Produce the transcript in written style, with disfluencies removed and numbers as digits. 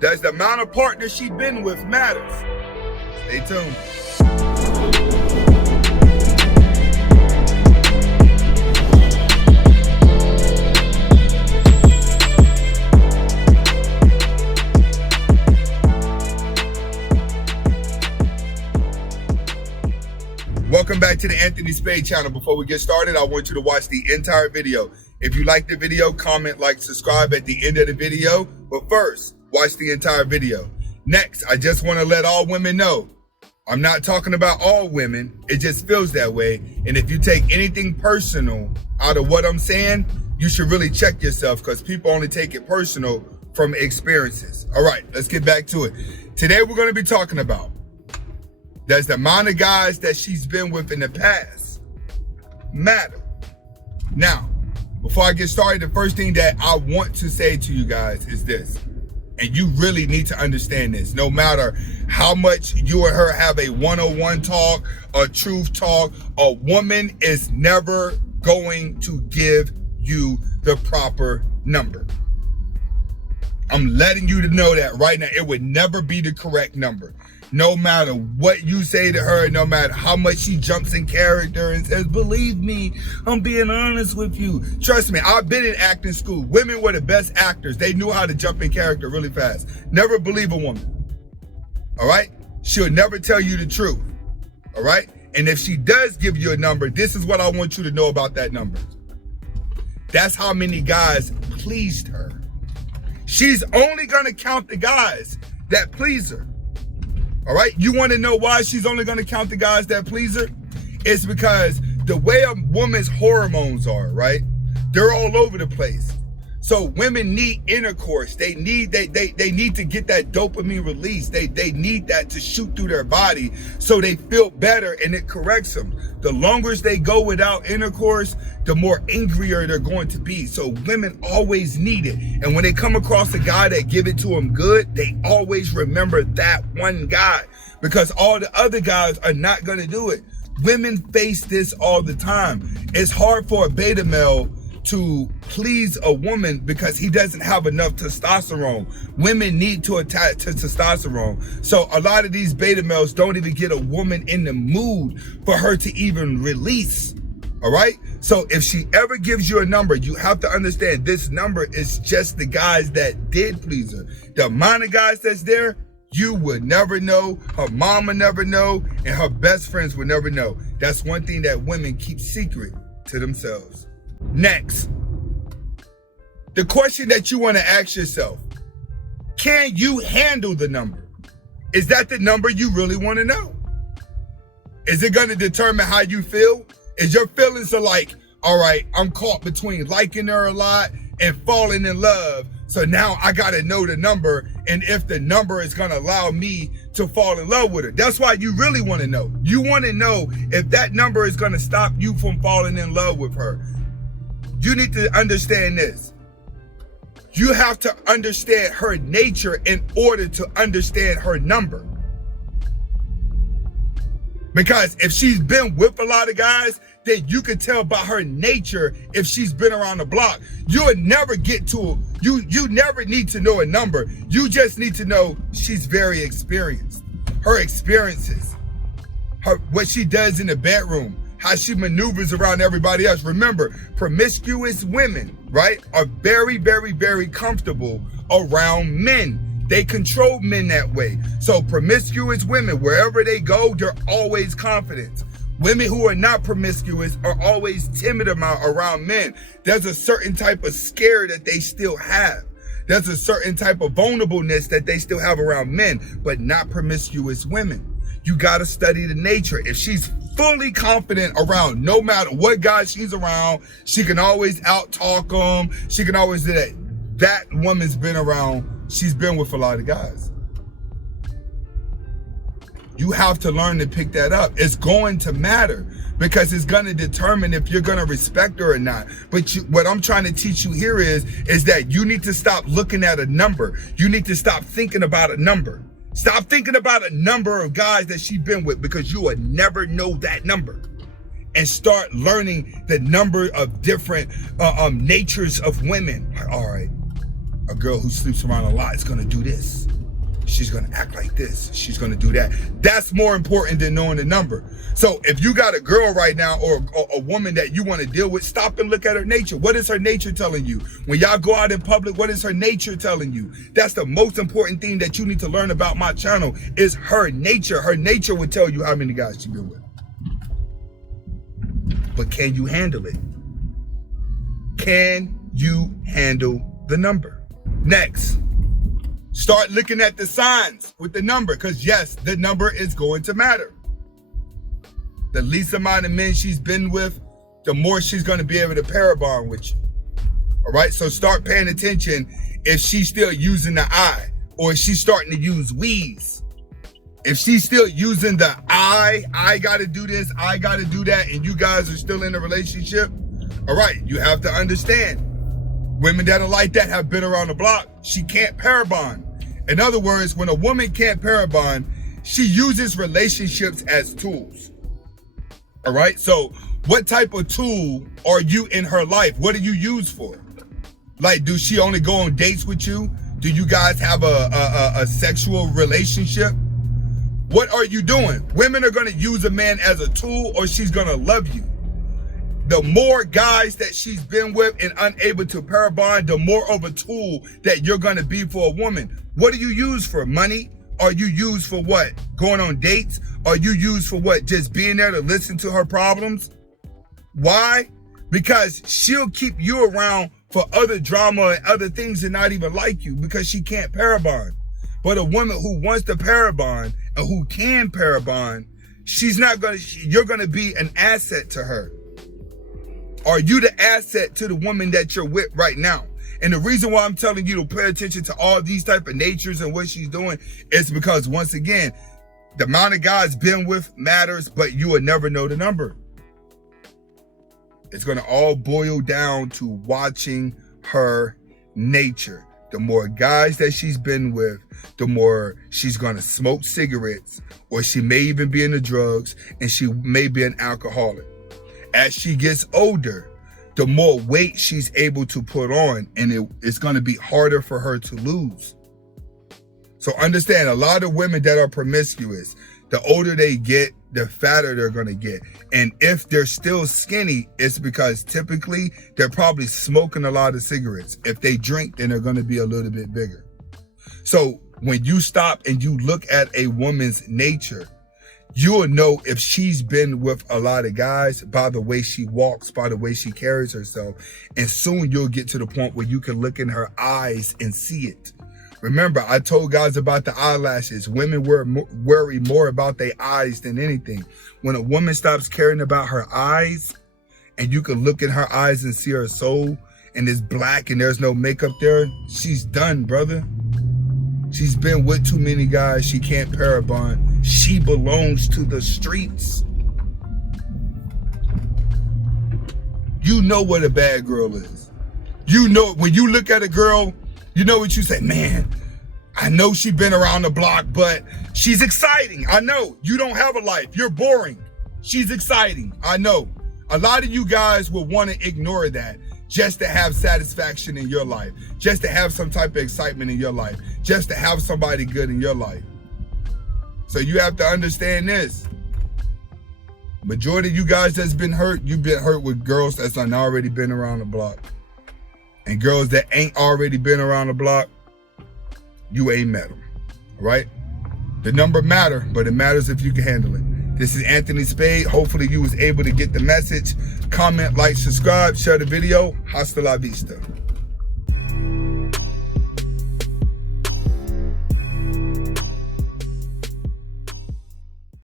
Does the amount of partners she's been with matters? Stay tuned. Welcome back to the Anthony Spade channel. Before we get started, I want you to watch the entire video. If you like the video, comment, like, subscribe at the end of the video. But first, watch the entire video. Next, I just want to let all women know, I'm not talking about all women. It just feels that way. And if you take anything personal out of what I'm saying, you should really check yourself, because people only take it personal from experiences. All right, let's get back to it. Today, we're going to be talking about, does the amount of guys that she's been with in the past matter? Now, before I get started, the first thing that I want to say to you guys is this, and you really need to understand this. No matter how much you and her have a one-on-one talk, a truth talk, a woman is never going to give you the proper number. I'm letting you to know that right now. It would never be the correct number. No matter what you say to her, no matter how much she jumps in character and says, believe me, I'm being honest with you. Trust me, I've been in acting school. Women were the best actors. They knew how to jump in character really fast. Never believe a woman. All right? She'll never tell you the truth. All right? And if she does give you a number, this is what I want you to know about that number. That's how many guys pleased her. She's only going to count the guys that please her. All right, you want to know why she's only going to count the guys that please her? It's because the way a woman's hormones are, right? They're all over the place. So women need intercourse. They need to get that dopamine release. They need that to shoot through their body so they feel better, and it corrects them. The longer they go without intercourse, the more angrier they're going to be. So women always need it. And when they come across a guy that give it to them good, they always remember that one guy, because all the other guys are not going to do it. Women face this all the time. It's hard for a beta male to please a woman because he doesn't have enough testosterone. Women need to attach to testosterone. So a lot of these beta males don't even get a woman in the mood for her to even release. All right? So if she ever gives you a number, you have to understand this number is just the guys that did please her. The amount of guys that's there, you would never know, her mom would never know, and her best friends would never know. That's one thing that women keep secret to themselves. Next, the question that you want to ask yourself, can you handle the number? Is that the number you really want to know? Is it going to determine how you feel? Is your feelings are like, all right, I'm caught between liking her a lot and falling in love. So now I got to know the number, and if the number is going to allow me to fall in love with her. That's why you really want to know. You want to know if that number is going to stop you from falling in love with her. You need to understand this. You have to understand her nature in order to understand her number. Because if she's been with a lot of guys, then you can tell by her nature if she's been around the block. You would never get to, you never need to know a number. You just need to know she's very experienced. Her experiences, what she does in the bedroom, how she maneuvers around everybody else. Remember, promiscuous women, right, are very, very, very comfortable around men. They control men that way. So promiscuous women, wherever they go, they're always confident. Women who are not promiscuous are always timid around men. There's a certain type of scare that they still have. There's a certain type of vulnerableness that they still have around men, but not promiscuous women. You got to study the nature. If she's fully confident around no matter what guy she's around, she can always out-talk them. She can always do that. That woman's been around, she's been with a lot of guys. You have to learn to pick that up. It's going to matter because it's going to determine if you're going to respect her or not. But what I'm trying to teach you here is that you need to stop looking at a number. You need to stop thinking about a number. Stop thinking about a number of guys that she's been with, because you will never know that number. And start learning the number of different natures of women. All right, A girl who sleeps around a lot is gonna do this. She's gonna act like this. She's gonna do that. That's more important than knowing the number. So if you got a girl right now or a woman that you want to deal with, stop and look at her nature. What is her nature telling you? When y'all go out in public, what is her nature telling you? That's the most important thing that you need to learn about my channel is her nature. Her nature will tell you how many guys she's been with. But can you handle it? Can you handle the number? Next. Start looking at the signs with the number, because yes, the number is going to matter. The least amount of men she's been with, the more she's going to be able to pair bond with you. All right, so start paying attention if she's still using the I, or if she's starting to use we's. If she's still using the I got to do this, I got to do that, and you guys are still in a relationship, all right, you have to understand. Women that are like that have been around the block. She can't pair bond. In other words, when a woman can't pair bond, she uses relationships as tools. All right. So what type of tool are you in her life? What do you use for? Like, do she only go on dates with you? Do you guys have a sexual relationship? What are you doing? Women are going to use a man as a tool, or she's going to love you. The more guys that she's been with and unable to pair bond, the more of a tool that you're going to be for a woman. What do you use for? Money? Are you used for what? Going on dates? Are you used for what? Just being there to listen to her problems? Why? Because she'll keep you around for other drama and other things and not even like you because she can't pair bond. But a woman who wants to pair bond and who can pair bond, you're going to be an asset to her. Are you the asset to the woman that you're with right now? And the reason why I'm telling you to pay attention to all these type of natures and what she's doing is because, once again, the amount of guys been with matters, but you will never know the number. It's going to all boil down to watching her nature. The more guys that she's been with, the more she's going to smoke cigarettes, or she may even be into drugs, and she may be an alcoholic. As she gets older, the more weight she's able to put on, and it's going to be harder for her to lose. So understand, a lot of women that are promiscuous, the older they get, the fatter they're going to get. And if they're still skinny, it's because typically they're probably smoking a lot of cigarettes. If they drink, then they're going to be a little bit bigger. So when you stop and you look at a woman's nature, you'll know if she's been with a lot of guys by the way she walks, by the way she carries herself. And soon you'll get to the point where you can look in her eyes and see it. Remember, I told guys about the eyelashes. Women worry more about their eyes than anything. When a woman stops caring about her eyes, and you can look in her eyes and see her soul, and it's black and there's no makeup there, she's done, brother. She's been with too many guys. She can't pair bond. She belongs to the streets. You know what a bad girl is. You know, when you look at a girl, you know what you say, man, I know she's been around the block, but she's exciting. I know. You don't have a life. You're boring. She's exciting. I know. A lot of you guys will want to ignore that just to have satisfaction in your life, just to have some type of excitement in your life, just to have somebody good in your life. So you have to understand this. Majority of you guys that's been hurt, you've been hurt with girls that's already been around the block. And girls that ain't already been around the block, you ain't met them, right? The number matter, but it matters if you can handle it. This is Anthony Spade. Hopefully you was able to get the message. Comment, like, subscribe, share the video. Hasta la vista.